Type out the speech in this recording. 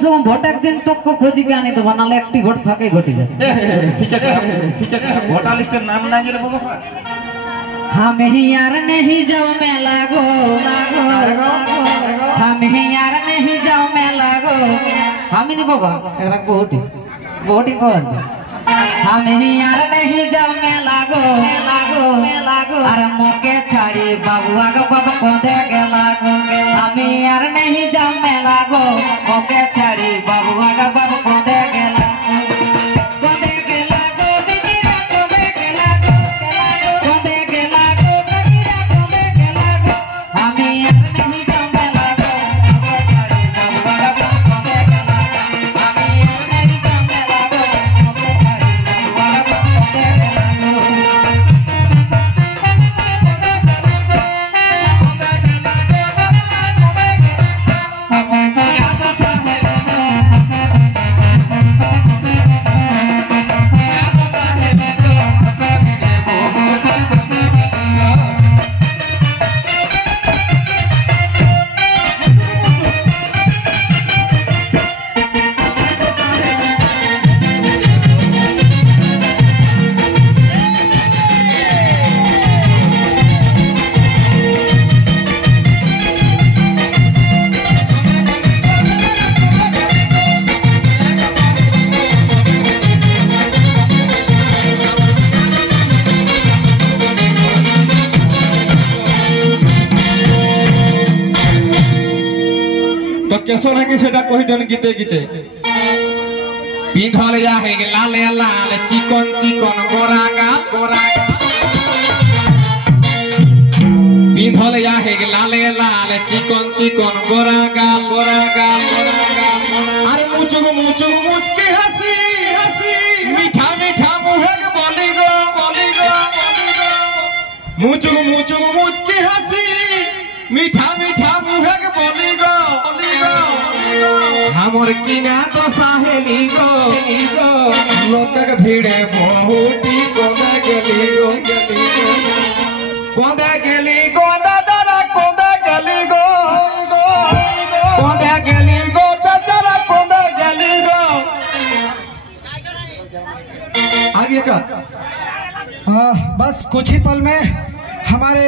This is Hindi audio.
से कम वोट एक दिन तो को खोजी के आने तो बनाले एक टी वोट फाके घटी जाए। ठीक है वोटर लिस्ट नाम ना जले बाबा हम ही यार नहीं जाओ मैं लागो हम ही यार नहीं जाओ मैं लागो हम ही नहीं बाबा एक वोटी कौन हम ही यार नहीं जाओ मैं लागो अरे मोके छाड़ी बाबुआ का बाबा को दे के लागो हम ही यार नहीं जाओ मैं लागो मोके छाड़ी बाबुआ का बाबा को दे के लागो केसो नहीं सेटा कहि दन गीते गीते पिंधल या हे लाल लाल चिकन चिकन गोरागा पिंधल या हे लाल लाल चिकन चिकन गोरागा अरे मुचुक मुच के हंसी मीठा मीठा मुहे के बोली गो मुचुक मुच के हंसी मीठा मीठा मुहे के बोली गो हमर किना तो साहेली गो लोकक भीड़े बहुटी कोदा गेली गो दादा कोदा गेली गो चाचा कोदा गेली गो आगे का बस कुछ ही पल में हमारे